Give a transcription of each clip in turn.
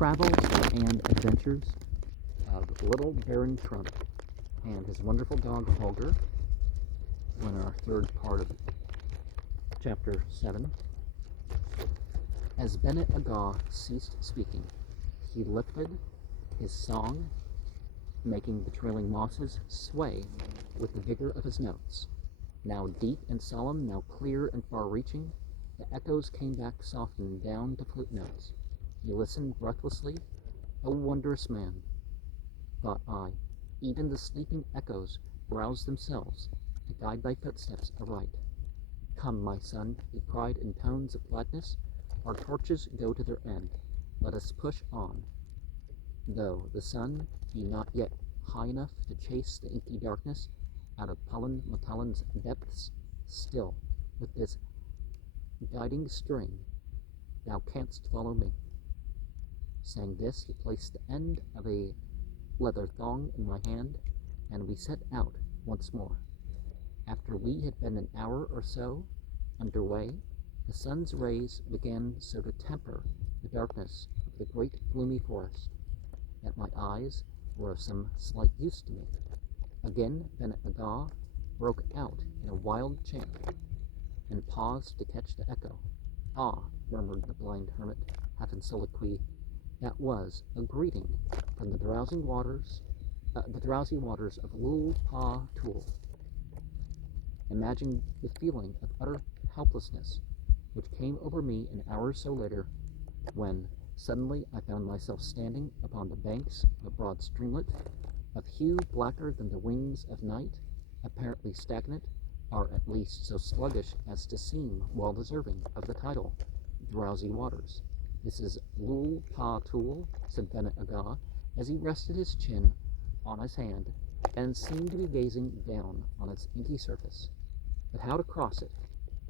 travels and adventures of little Baron Trump and his wonderful dog Bulgar. In our third part of chapter 7. As Bennett Agah ceased speaking, he lifted his song, making the trailing mosses sway with the vigor of his notes. Now deep and solemn, now clear and far-reaching, the echoes came back softened down to flute notes. He listened breathlessly. O wondrous man, thought I, even the sleeping echoes roused themselves to guide thy footsteps aright. Come, my son, he cried in tones of gladness, our torches go to their end. Let us push on. Though the sun be not yet high enough to chase the inky darkness out of Matallan's depths, still, with this guiding string, thou canst follow me. Saying this, he placed the end of a leather thong in my hand, and we set out once more. After we had been an hour or so under way, the sun's rays began so to temper the darkness of the great gloomy forest that my eyes were of some slight use to me. Again Bennett Agah broke out in a wild chant, and paused to catch the echo. Ah, murmured the blind hermit, half in soliloquy, that was a greeting from the drowsy waters of Lul Pa Tool. Imagine the feeling of utter helplessness which came over me an hour or so later, when suddenly I found myself standing upon the banks of a broad streamlet, of hue blacker than the wings of night, apparently stagnant, or at least so sluggish as to seem well deserving of the title, Drowsy Waters. This is Lul Pa Tool, said Bennett Agah, as he rested his chin on his hand, and seemed to be gazing down on its inky surface. But how to cross it,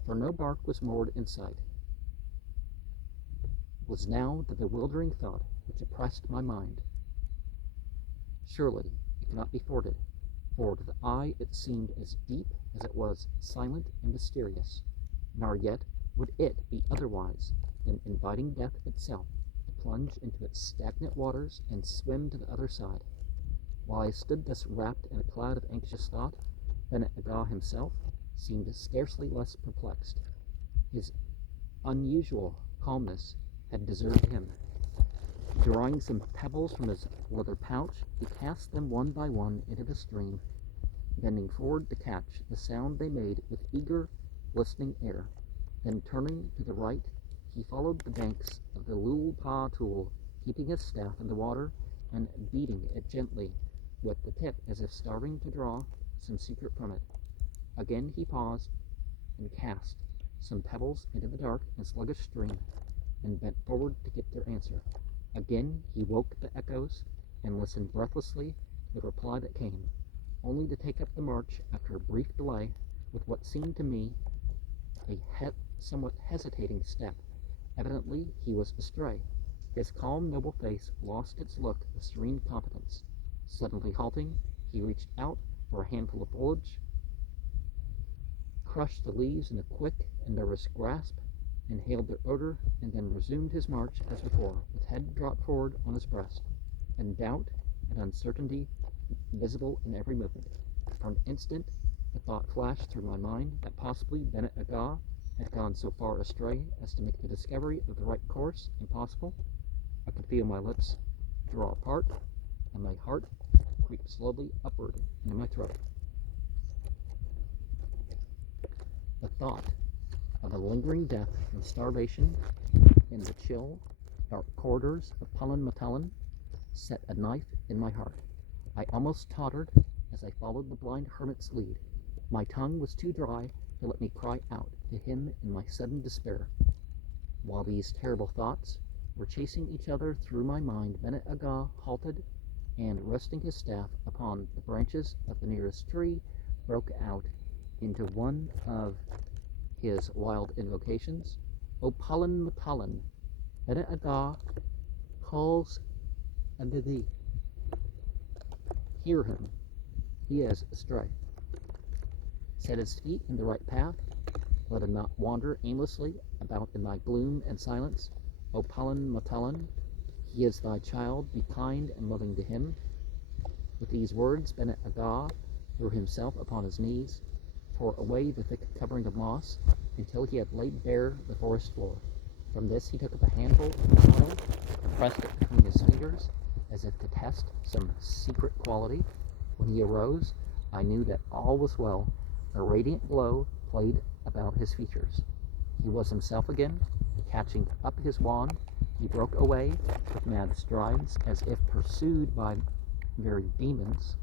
for no bark was moored in sight, was now the bewildering thought which oppressed my mind. Surely it cannot be forded, for to the eye it seemed as deep as it was silent and mysterious, nor yet would it be otherwise than inviting death itself to plunge into its stagnant waters and swim to the other side. While I stood thus wrapped in a cloud of anxious thought, Bennett Agah himself seemed scarcely less perplexed. His unusual calmness had deserted him. Drawing some pebbles from his leather pouch, he cast them one by one into the stream, bending forward to catch the sound they made with eager, listening air. Then turning to the right, he followed the banks of the Lul Pa Tool, keeping his staff in the water and beating it gently with the tip as if starving to draw some secret from it. Again he paused and cast some pebbles into the dark and sluggish stream, and bent forward to get their answer. Again he woke the echoes and listened breathlessly to the reply that came, only to take up the march after a brief delay with what seemed to me a somewhat hesitating step. Evidently he was astray. His calm, noble face lost its look of serene competence. Suddenly halting, he reached out for a handful of foliage, crushed the leaves in a quick and nervous grasp, inhaled their odor, and then resumed his march as before, with head dropped forward on his breast, and doubt and uncertainty visible in every movement. For an instant, the thought flashed through my mind that possibly Bennett Agah had gone so far astray as to make the discovery of the right course impossible. I could feel my lips draw apart, and my heart creep slowly upward into my throat. The thought of a lingering death from starvation in the chill, dark corridors of Matallan set a knife in my heart. I almost tottered as I followed the blind hermit's lead. My tongue was too dry to let me cry out to him in my sudden despair. While these terrible thoughts were chasing each other through my mind, Bennett Agah halted, and resting his staff upon the branches of the nearest tree, broke out into one of his wild invocations. O Matallan, Bennett Agah calls unto thee. Hear him, he is astray. Set his feet in the right path, let him not wander aimlessly about in thy gloom and silence. O Matallan, He is thy child, be kind and loving to him. With these words, Bennett Agah threw himself upon his knees, tore away the thick covering of moss, until he had laid bare the forest floor. From this he took up a handful of soil and pressed it between his fingers, as if to test some secret quality. When he arose, I knew that all was well. A radiant glow played about his features. He was himself again. Catching up his wand, he broke away with mad strides, as if pursued by very demons.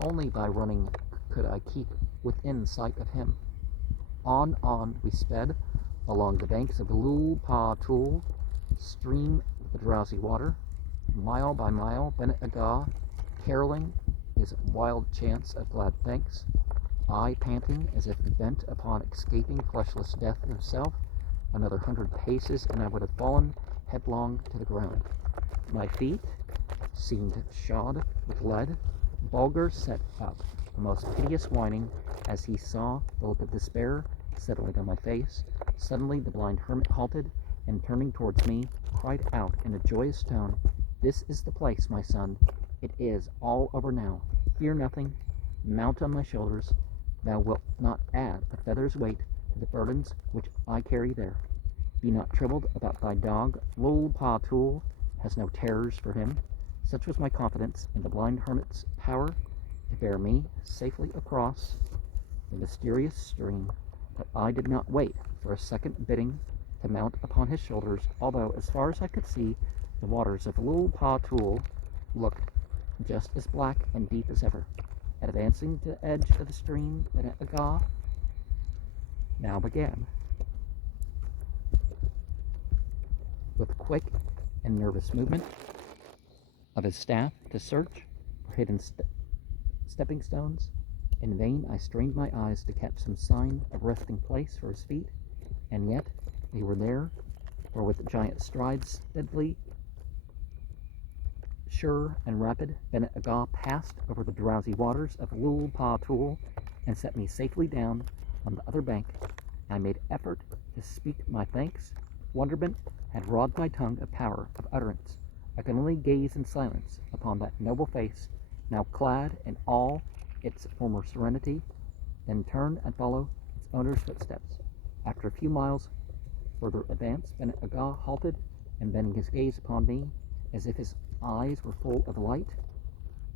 Only by running could I keep within sight of him. On we sped, along the banks of Lul Pa Tul, stream with the drowsy water. Mile by mile, Bennett Agah, caroling his wild chants of glad thanks, I panting as if bent upon escaping fleshless death himself. Another 100 paces, and I would have fallen headlong to the ground. My feet seemed shod with lead. Bulgar set up a most piteous whining as he saw the look of despair settling on my face. Suddenly the blind hermit halted, and turning towards me, cried out in a joyous tone, "This is the place, my son. It is all over now. Fear nothing. Mount on my shoulders. Thou wilt not add a feather's weight to the burdens which I carry there. Be not troubled about thy dog. Lul Pa Tul has no terrors for him." Such was my confidence in the blind hermit's power to bear me safely across the mysterious stream, that I did not wait for a second bidding to mount upon his shoulders, although, as far as I could see, the waters of Lul Pa Tul looked just as black and deep as ever. Advancing to the edge of the stream, Bennett Agah now began. With quick and nervous movement of his staff to search for hidden stepping stones. In vain I strained my eyes to catch some sign of resting place for his feet, and yet they were there, for with giant strides, steadily sure and rapid, Bennett Agah passed over the drowsy waters of Lul Pa Tul and set me safely down on the other bank. I made effort to speak my thanks. Wonderment had robbed my tongue of power of utterance. I could only gaze in silence upon that noble face, now clad in all its former serenity, then turn and follow its owner's footsteps. After a few miles further advance, Bennett Agah halted, and bending his gaze upon me, as if his eyes were full of light,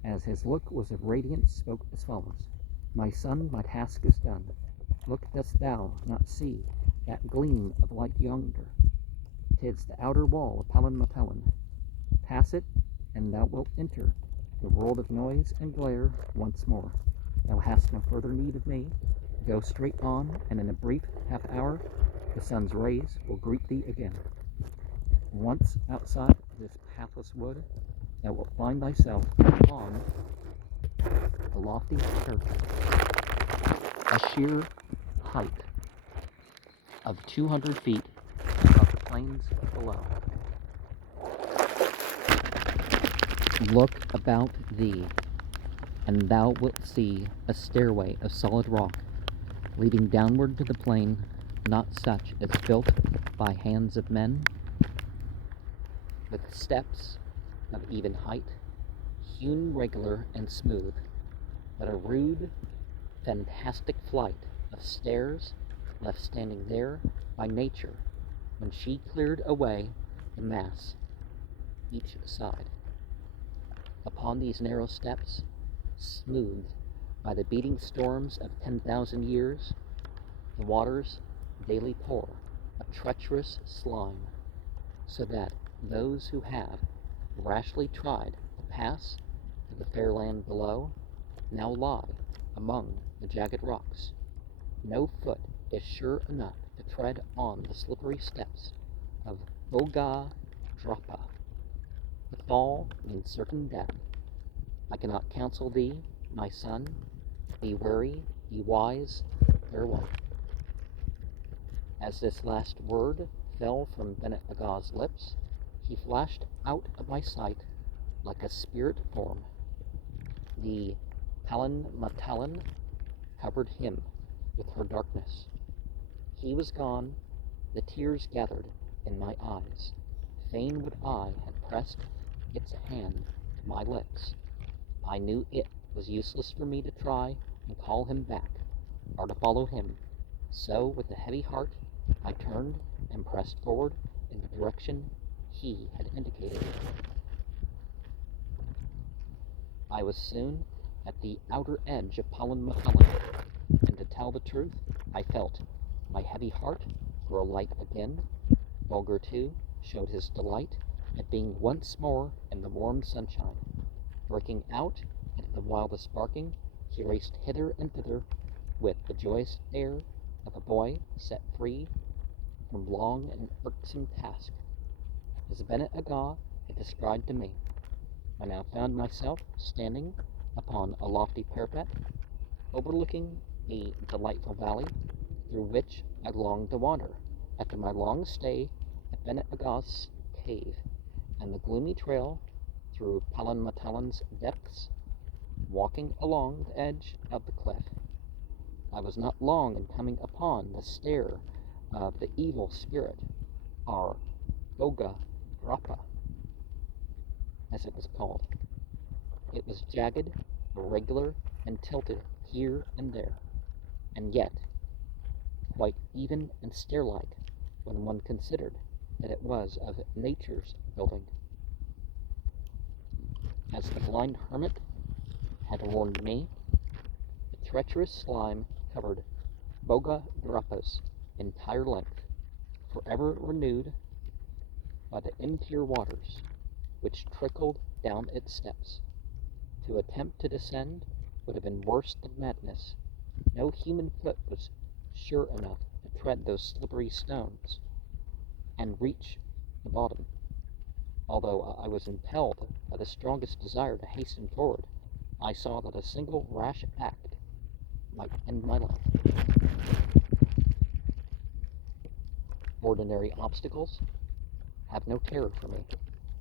as his look was of radiance, spoke as follows: "My son, my task is done. Look, dost thou not see that gleam of light yonder? 'Tis the outer wall of Palin Matelin. Pass it, and thou wilt enter the world of noise and glare once more. Thou hast no further need of me. Go straight on, and in a brief half-hour the sun's rays will greet thee again. Once outside this pathless wood, thou wilt find thyself on a lofty perch, a sheer height of 200 feet above the plains below. Look about thee, and thou wilt see a stairway of solid rock leading downward to the plain, not such as built by hands of men, with steps of even height, hewn regular and smooth, but a rude, fantastic flight of stairs left standing there by nature when she cleared away the mass each side. Upon these narrow steps, smoothed by the beating storms of 10,000 years, the waters daily pour a treacherous slime, so that those who have rashly tried to pass to the fair land below now lie among the jagged rocks. No foot is sure enough to tread on the slippery steps of Bulgar. The fall means certain death. I cannot counsel thee, my son. Be wary, be wise, farewell." As this last word fell from Bennett Agah's lips, he flashed out of my sight like a spirit form. The Palin Matelin covered him with her darkness. He was gone. The tears gathered in my eyes. fain would I have pressed its hand to my lips. I knew it was useless for me to try and call him back, or to follow him. So, with a heavy heart, I turned and pressed forward in the direction he had indicated. I was soon at the outer edge of Pollen, and to tell the truth, I felt my heavy heart grow light again. Bulgar, too, showed his delight at being once more in the warm sunshine. Breaking out into the wildest barking, he raced hither and thither with the joyous air of a boy set free from long and irksome task. As Bennett Agah had described to me, I now found myself standing upon a lofty parapet, overlooking a delightful valley through which I longed to wander after my long stay at Bennett Agah's cave, and the gloomy trail through Pollen depths, walking along the edge of the cliff. I was not long in coming upon the stair of the evil spirit, or Boga Grappa, as it was called. It was jagged, irregular, and tilted here and there, and yet quite even and stair-like when one considered that it was of nature's building. As the blind hermit had warned me, the treacherous slime covered Boga Grappa's entire length, forever renewed by the impure waters which trickled down its steps. To attempt to descend would have been worse than madness. No human foot was sure enough to tread those slippery stones and reach the bottom. Although I was impelled by the strongest desire to hasten forward, I saw that a single rash act might end my life. Ordinary obstacles have no terror for me,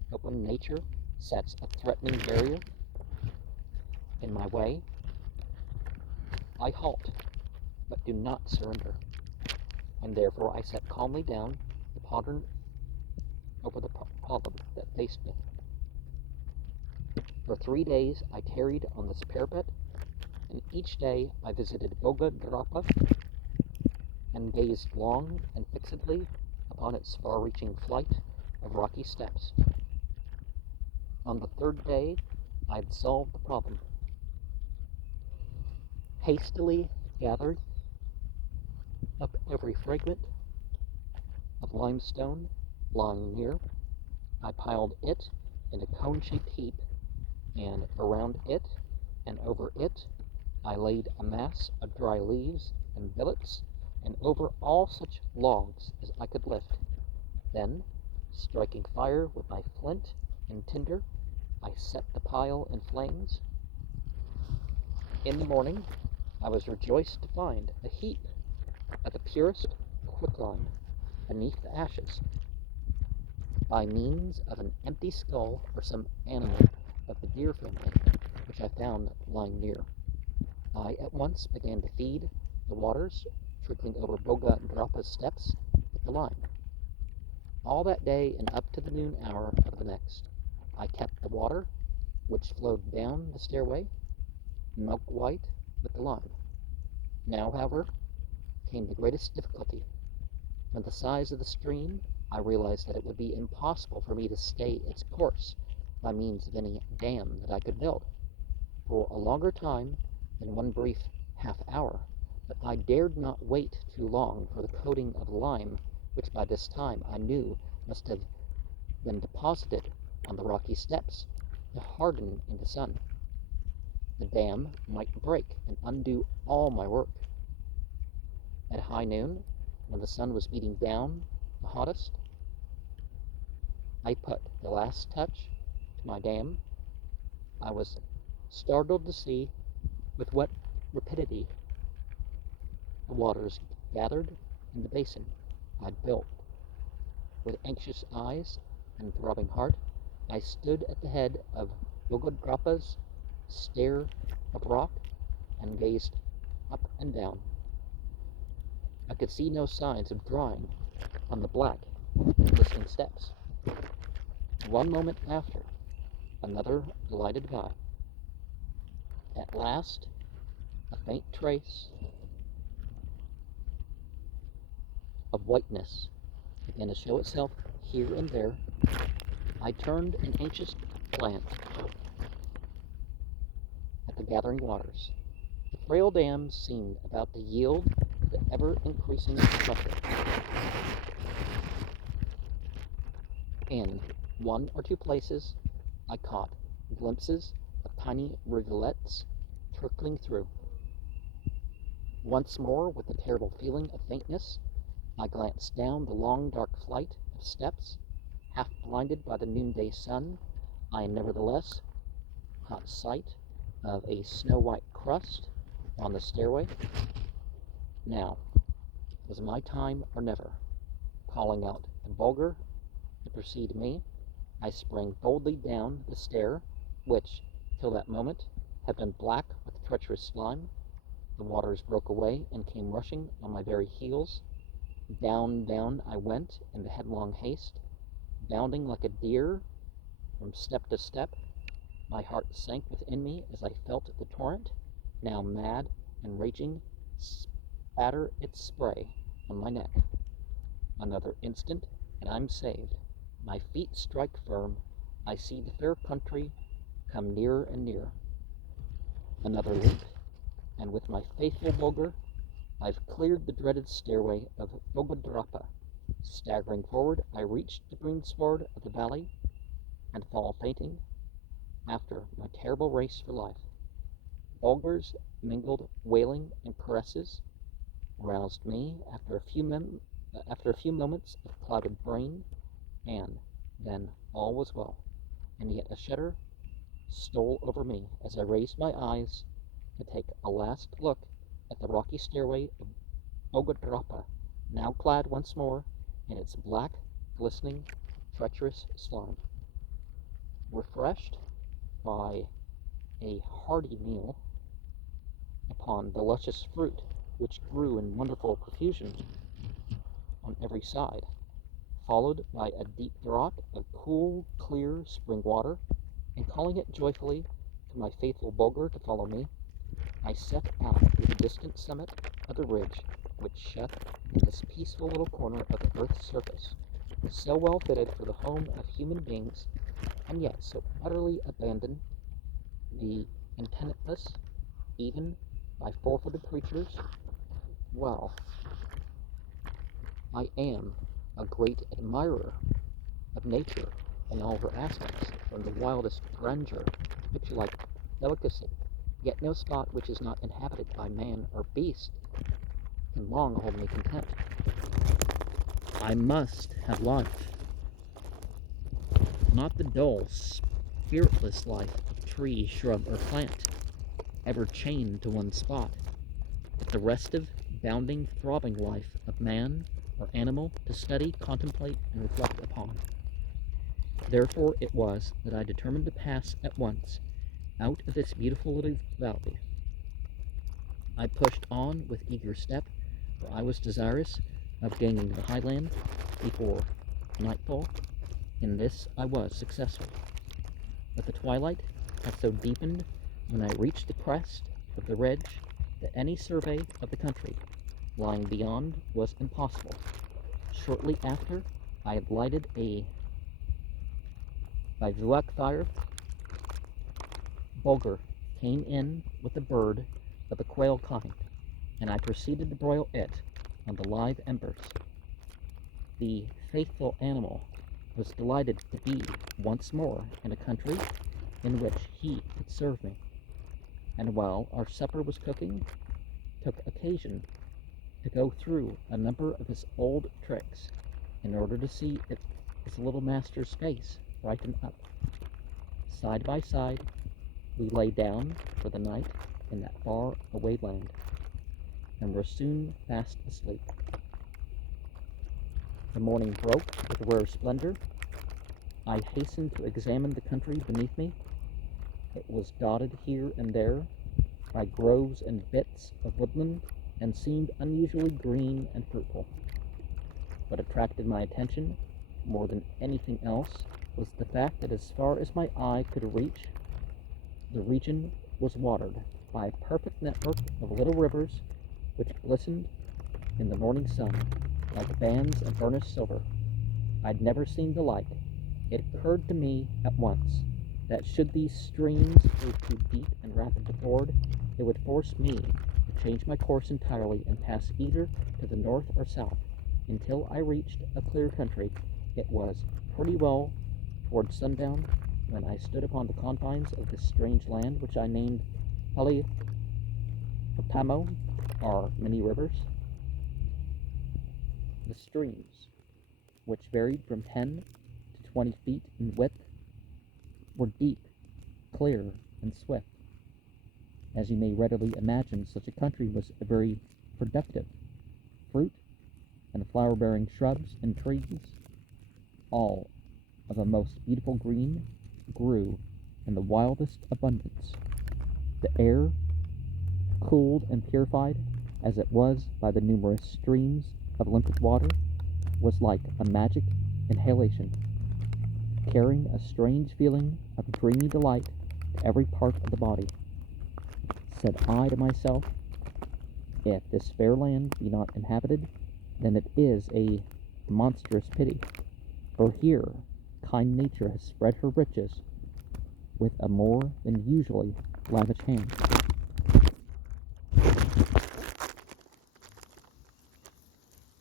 but when nature sets a threatening barrier in my way, I halt, but do not surrender, and therefore I sat calmly down to ponder over the problem that faced me. For 3 days I tarried on this parapet, and each day I visited Boga Grappa and gazed long and fixedly upon its far-reaching flight of rocky steps. On the 3rd day I had solved the problem. Hastily gathered up every fragment of limestone lying near, I piled it in a cone-shaped heap, and around it and over it I laid a mass of dry leaves and billets, and over all such logs as I could lift. Then, striking fire with my flint and tinder, I set the pile in flames. In the morning, I was rejoiced to find a heap of the purest quicklime beneath the ashes. By means of an empty skull or some animal of the deer family, which I found lying near, I at once began to feed the waters trickling over Boga Grappa's steps with the lime. All that day and up to the noon hour of the next, I kept the water, which flowed down the stairway, milk white with the lime. Now, however, came the greatest difficulty. From the size of the stream, I realized that it would be impossible for me to stay its course by means of any dam that I could build for a longer time than one brief half hour, but I dared not wait too long for the coating of lime, which by this time I knew must have been deposited on the rocky steps to harden in the sun. The dam might break and undo all my work. At high noon, when the sun was beating down the hottest, I put the last touch to my dam. I was startled to see with what rapidity the waters gathered in the basin I'd built. With anxious eyes and throbbing heart, I stood at the head of Boga Grappa's stair of rock and gazed up and down. I could see no signs of drying on the black, glistening steps. one moment after, another delighted guy. At last, a faint trace of whiteness began to show itself here and there. I turned an anxious glance at the gathering waters. The frail dam seemed about to yield to the ever-increasing pressure. In one or two places, I caught glimpses of tiny rivulets trickling through. Once more, with a terrible feeling of faintness, I glanced down the long dark flight of steps. Half blinded by the noonday sun, I nevertheless caught sight of a snow-white crust on the stairway. Now was my time or never. Calling out to Bulgar to precede me, I sprang boldly down the stair, which, till that moment, had been black with treacherous slime. The waters broke away and came rushing on my very heels. Down, down I went in the headlong haste, bounding like a deer from step to step. My heart sank within me as I felt the torrent, now mad and raging, spatter its spray on my neck. Another instant, and I'm saved. My feet strike firm. I see the fair country come nearer and nearer. Another leap, and with my faithful Bulgar, I've cleared the dreaded stairway of Bogodrapa. Staggering forward, I reach the greensward of the valley and fall fainting after my terrible race for life. Bulgar's mingled wailing and caresses roused me after a few moments of clouded brain, and then all was well. And yet a shudder stole over me as I raised my eyes to take a last look at the rocky stairway of Bogodrapa, now clad once more in its black, glistening, treacherous slime. Refreshed by a hearty meal upon the luscious fruit which grew in wonderful profusion on every side, followed by a deep draught of cool, clear spring water, and calling it joyfully to my faithful Bulgar to follow me, I set out to the distant summit of the ridge which shut in this peaceful little corner of the earth's surface, so well fitted for the home of human beings, and yet so utterly abandoned, the tenantless, even by four-footed creatures. Well, I am a great admirer of nature in all her aspects, from the wildest grandeur to picture-like delicacy, yet no spot which is not inhabited by man or beast can long hold me content. I must have life, not the dull, spiritless life of tree, shrub, or plant, ever chained to one spot, but the restive, bounding, throbbing life of man or animal to study, contemplate, and reflect upon. Therefore it was that I determined to pass at once out of this beautiful little valley. I pushed on with eager step, for I was desirous of gaining the highland before nightfall. In this I was successful, but the twilight had so deepened when I reached the crest of the ridge that any survey of the country lying beyond was impossible. Shortly after, I had lighted a bivouac fire. Bulgar came in with a bird of the quail kind, and I proceeded to broil it on the live embers. The faithful animal was delighted to be once more in a country in which he could serve me, and while our supper was cooking, took occasion to go through a number of his old tricks in order to see if his little master's face brightened up. Side by side, we lay down for the night in that far away land, and were soon fast asleep. The morning broke with rare splendor. I hastened to examine the country beneath me. It was dotted here and there by groves and bits of woodland, and seemed unusually green and fruitful. What attracted my attention more than anything else was the fact that as far as my eye could reach, the region was watered by a perfect network of little rivers which glistened in the morning sun like bands of burnished silver. I'd never seen the like. It occurred to me at once that should these streams prove too deep and rapid to ford, it would force me to change my course entirely and pass either to the north or south. Until I reached a clear country, it was pretty well toward sundown when I stood upon the confines of this strange land, which I named Palipatamo, or many rivers. The streams, which varied from 10 to 20 feet in width, were deep, clear, and swift. As you may readily imagine, such a country was very productive. Fruit and flower-bearing shrubs and trees, all of a most beautiful green, grew in the wildest abundance. The air, cooled and purified as it was by the numerous streams of limpid water, was like a magic inhalation, carrying a strange feeling of dreamy delight to every part of the body. Said I to myself, if this fair land be not inhabited, then it is a monstrous pity, for here kind nature has spread her riches with a more than usually lavish hand.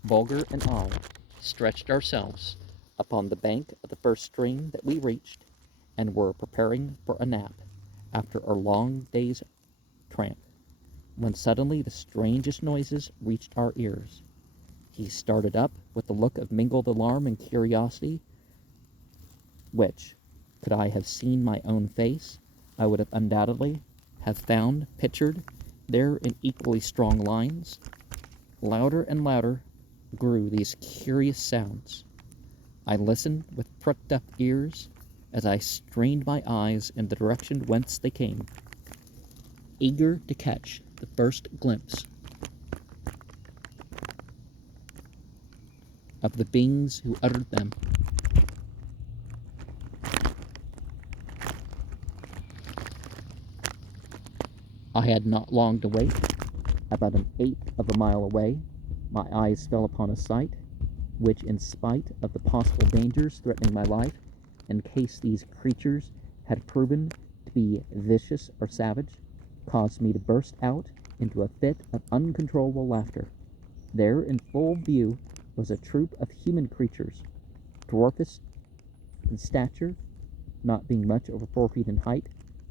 Bulgar and I stretched ourselves upon the bank of the first stream that we reached, and were preparing for a nap after our long day's tramp, when suddenly the strangest noises reached our ears. He started up with a look of mingled alarm and curiosity, which, could I have seen my own face, I would have undoubtedly have found pictured there in equally strong lines. Louder and louder grew these curious sounds. I listened with pricked up ears as I strained my eyes in the direction whence they came, eager to catch the first glimpse of the beings who uttered them. I had not long to wait. About an eighth of a mile away, my eyes fell upon a sight which, in spite of the possible dangers threatening my life, in case these creatures had proven to be vicious or savage, caused me to burst out into a fit of uncontrollable laughter. There, in full view, was a troop of human creatures, dwarfish in stature, not being much over 4 feet in height,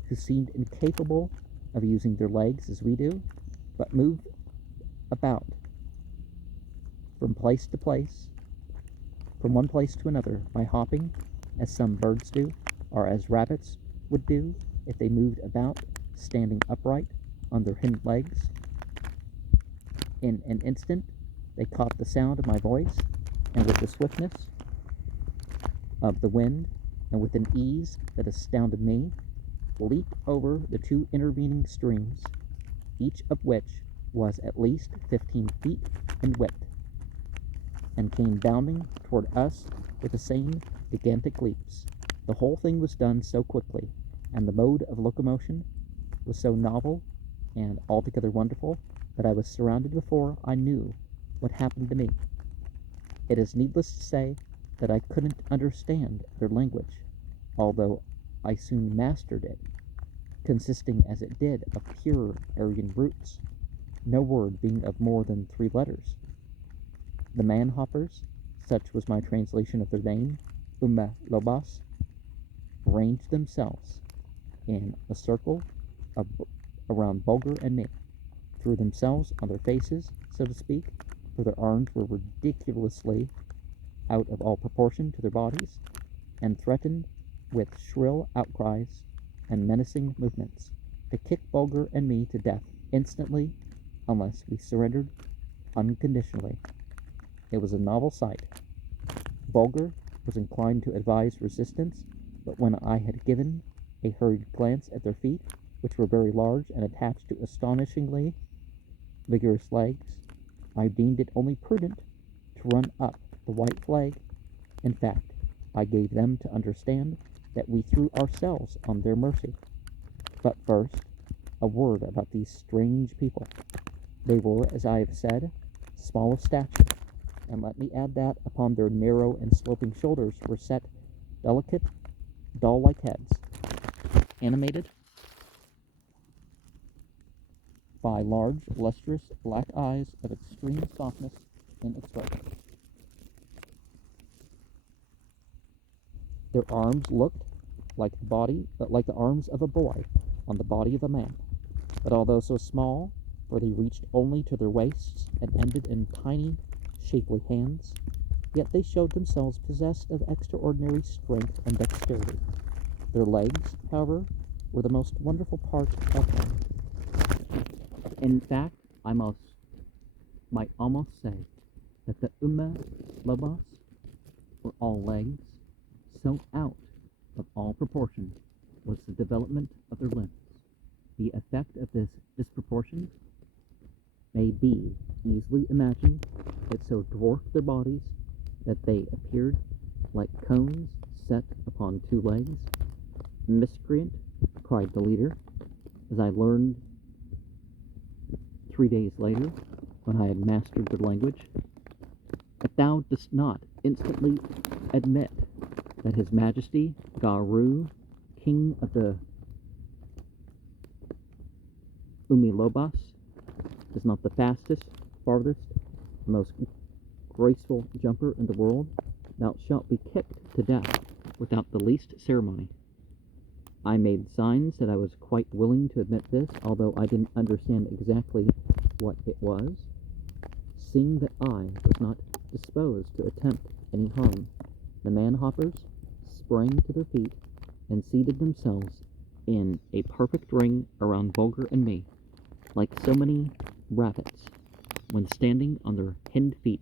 who seemed incapable of using their legs as we do, but moved about from place to place, from one place to another, by hopping, as some birds do, or as rabbits would do if they moved about, standing upright on their hind legs. In an instant, they caught the sound of my voice, and with the swiftness of the wind, and with an ease that astounded me, leaped over the two intervening streams, each of which was at least 15 feet in width, and came bounding toward us with the same gigantic leaps. The whole thing was done so quickly, and the mode of locomotion was so novel and altogether wonderful, that I was surrounded before I knew what happened to me. It is needless to say that I couldn't understand their language, although I soon mastered it, consisting as it did of pure Aryan roots, no word being of more than 3 letters. The man-hoppers, such was my translation of their name, Lobos, ranged themselves in a circle around Bulgar and me, threw themselves on their faces, so to speak, for their arms were ridiculously out of all proportion to their bodies, and threatened with shrill outcries and menacing movements to kick Bulgar and me to death instantly unless we surrendered unconditionally. It was a novel sight. Bulgar was inclined to advise resistance, but when I had given a hurried glance at their feet, which were very large and attached to astonishingly vigorous legs, I deemed it only prudent to run up the white flag. In fact, I gave them to understand that we threw ourselves on their mercy. But first, a word about these strange people. They were, as I have said, small of stature, and let me add that upon their narrow and sloping shoulders were set delicate, doll-like heads, animated by large, lustrous black eyes of extreme softness in expression. Their arms looked like the arms of a boy on the body of a man, but although so small, for they reached only to their waists and ended in tiny, shapely hands, yet they showed themselves possessed of extraordinary strength and dexterity. Their legs, however, were the most wonderful part of them. In fact, I might almost say that the lobos were all legs, so out of all proportion was the development of their limbs. The effect of this disproportion may be easily imagined. It so dwarfed their bodies that they appeared like cones set upon two legs. "Miscreant," cried the leader, as I learned 3 days later, when I had mastered their language, "if thou dost not instantly admit that His Majesty Garu, King of the Umilobas, is not the fastest, farthest, most graceful jumper in the world, thou shalt be kicked to death without the least ceremony." I made signs that I was quite willing to admit this, although I didn't understand exactly what it was. Seeing that I was not disposed to attempt any harm, the man-hoppers sprang to their feet and seated themselves in a perfect ring around Bulgar and me, like so many rabbits, when standing on their hind feet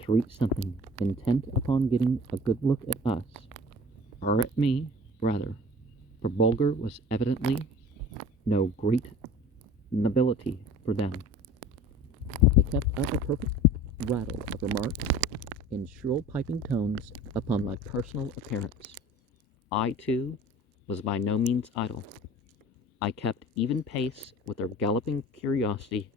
to reach something, intent upon getting a good look at us, or at me, rather, for Bulgar was evidently no great nobility for them. They kept up a perfect rattle of remarks in shrill piping tones upon my personal appearance. I, too, was by no means idle. I kept even pace with their galloping curiosity,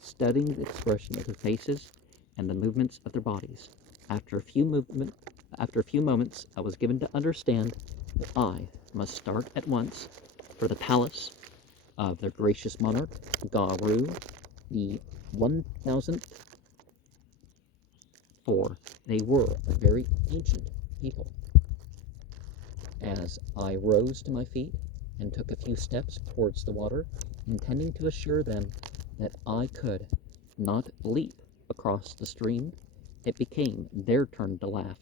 studying the expression of their faces and the movements of their bodies. After a few moments, I was given to understand that I must start at once for the palace of their gracious monarch, Garu, the 1000th, for they were a very ancient people. As I rose to my feet and took a few steps towards the water, intending to assure them that I could not leap across the stream, it became their turn to laugh.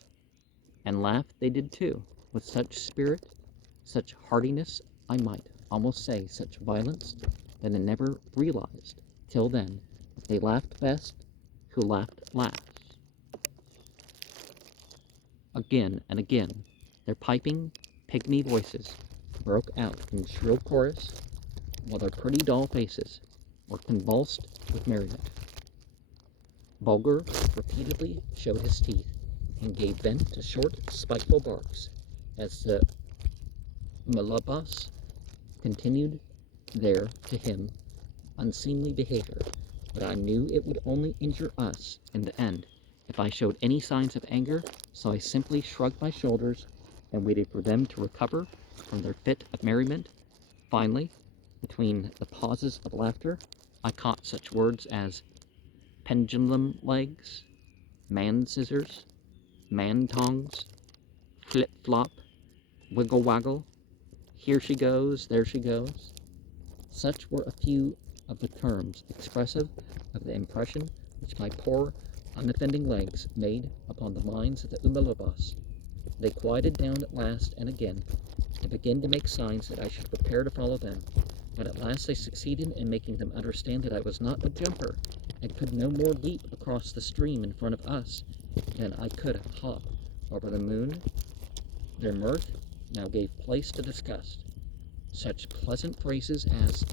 And laugh they did too, with such spirit, such heartiness, I might almost say such violence, that I never realized till then that they laughed best who laughed last. Again and again, their piping, pygmy voices broke out in shrill chorus, while their pretty doll faces were convulsed with merriment. Bulgar repeatedly showed his teeth and gave vent to short, spiteful barks, as the Malabas continued their, to him, unseemly behavior, but I knew it would only injure us in the end if I showed any signs of anger, so I simply shrugged my shoulders and waited for them to recover from their fit of merriment. Finally, between the pauses of laughter, I caught such words as pendulum legs, man scissors, man tongs, flip-flop, wiggle-waggle, here she goes, there she goes. Such were a few of the terms expressive of the impression which my poor, unoffending legs made upon the minds of the Umilobas. They quieted down at last and again to begin to make signs that I should prepare to follow them, but at last I succeeded in making them understand that I was not a jumper and could no more leap across the stream in front of us than I could hop over the moon. Their mirth now gave place to disgust. Such pleasant phrases as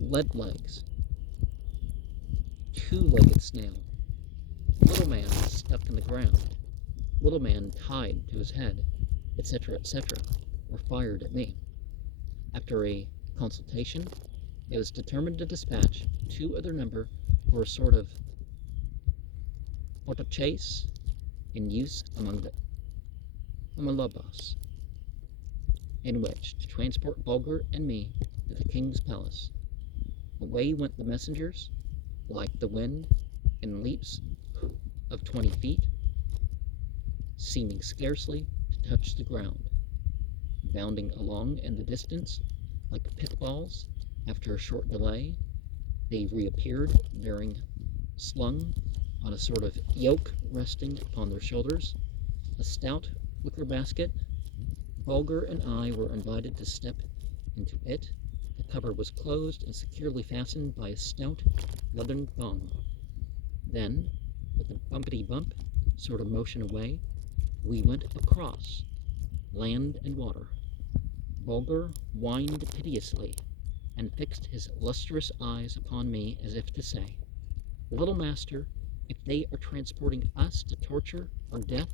lead legs, two-legged snail, little man stuck in the ground, little man tied to his head, etc., etc., were fired at me. After a consultation, it was determined to dispatch two of their number for a sort of chase in use among the Umalabas, in which to transport Bulgar and me to the king's palace. Away went the messengers, like the wind, in leaps of 20 feet, seeming scarcely to touch the ground, bounding along in the distance like pitfalls. After a short delay, they reappeared, slung on a sort of yoke resting upon their shoulders, a stout wicker basket. Bulgar and I were invited to step into it. The cover was closed and securely fastened by a stout leathern thong. Then, with a bumpity-bump sort of motion away, we went across, land and water. Bulgar whined piteously and fixed his lustrous eyes upon me as if to say, "Little master, if they are transporting us to torture or death,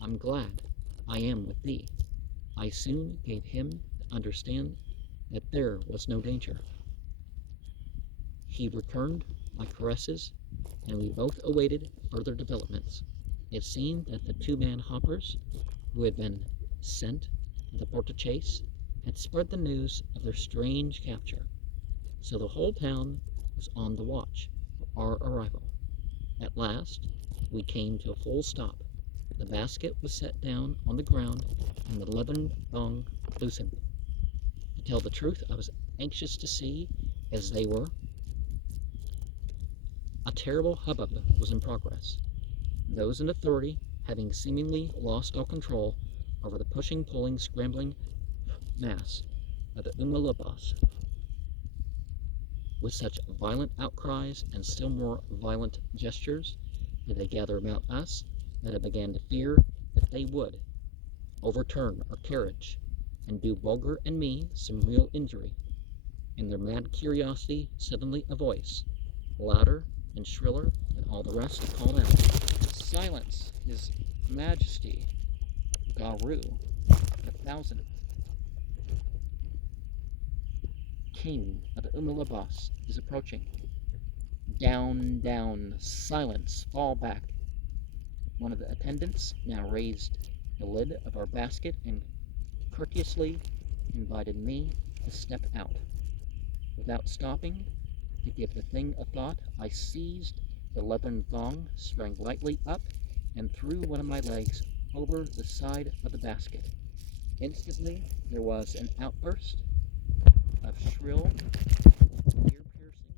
I'm glad I am with thee." I soon gave him to understand that there was no danger. He returned my caresses, and we both awaited further developments. It seemed that the two-man hoppers who had been sent to the Porta-Chase had spread the news of their strange capture, so the whole town was on the watch for our arrival. At last, we came to a full stop. The basket was set down on the ground, and the leathern thong loosened. To tell the truth, I was anxious to see, as they were. A terrible hubbub was in progress, those in authority having seemingly lost all control over the pushing, pulling, scrambling mass of the Umalabas. With such violent outcries and still more violent gestures did they gather about us that I began to fear that they would overturn our carriage and do Bulgar and me some real injury. In their mad curiosity, suddenly a voice, louder and shriller than all the rest, called out, "Silence, His Majesty Garu, the 1000th King of the Umilabas is approaching. Down, down, silence, fall back." One of the attendants now raised the lid of our basket and courteously invited me to step out. Without stopping to give the thing a thought, I seized the leathern thong, sprang lightly up, and threw one of my legs over the side of the basket. Instantly, there was an outburst of shrill, ear-piercing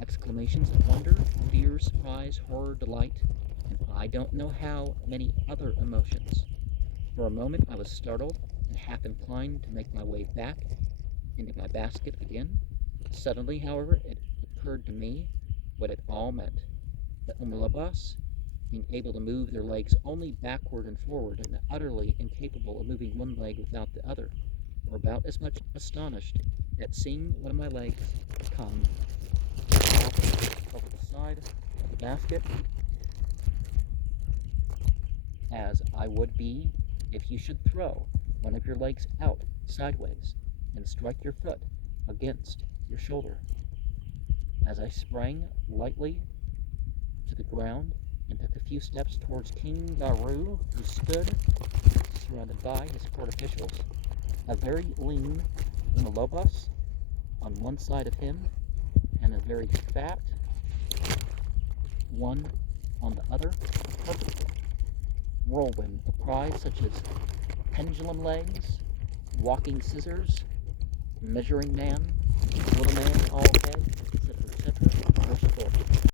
exclamations of wonder, fear, surprise, horror, delight, and I don't know how many other emotions. For a moment I was startled and half inclined to make my way back into my basket again. Suddenly, however, it occurred to me what it all meant. The Umilabas, being able to move their legs only backward and forward and utterly incapable of moving one leg without the other, were about as much astonished at seeing one of my legs come over the side of the basket as I would be if you should throw one of your legs out sideways and strike your foot against your shoulder. As I sprang lightly to the ground and took a few steps towards King Garu, who stood surrounded by his court officials, a very lean Umilabas on one side of him and a very fat one on the other, perfect whirlwind of cries such as pendulum legs, walking scissors, measuring man, little man, all head, etc., etc., burst forth.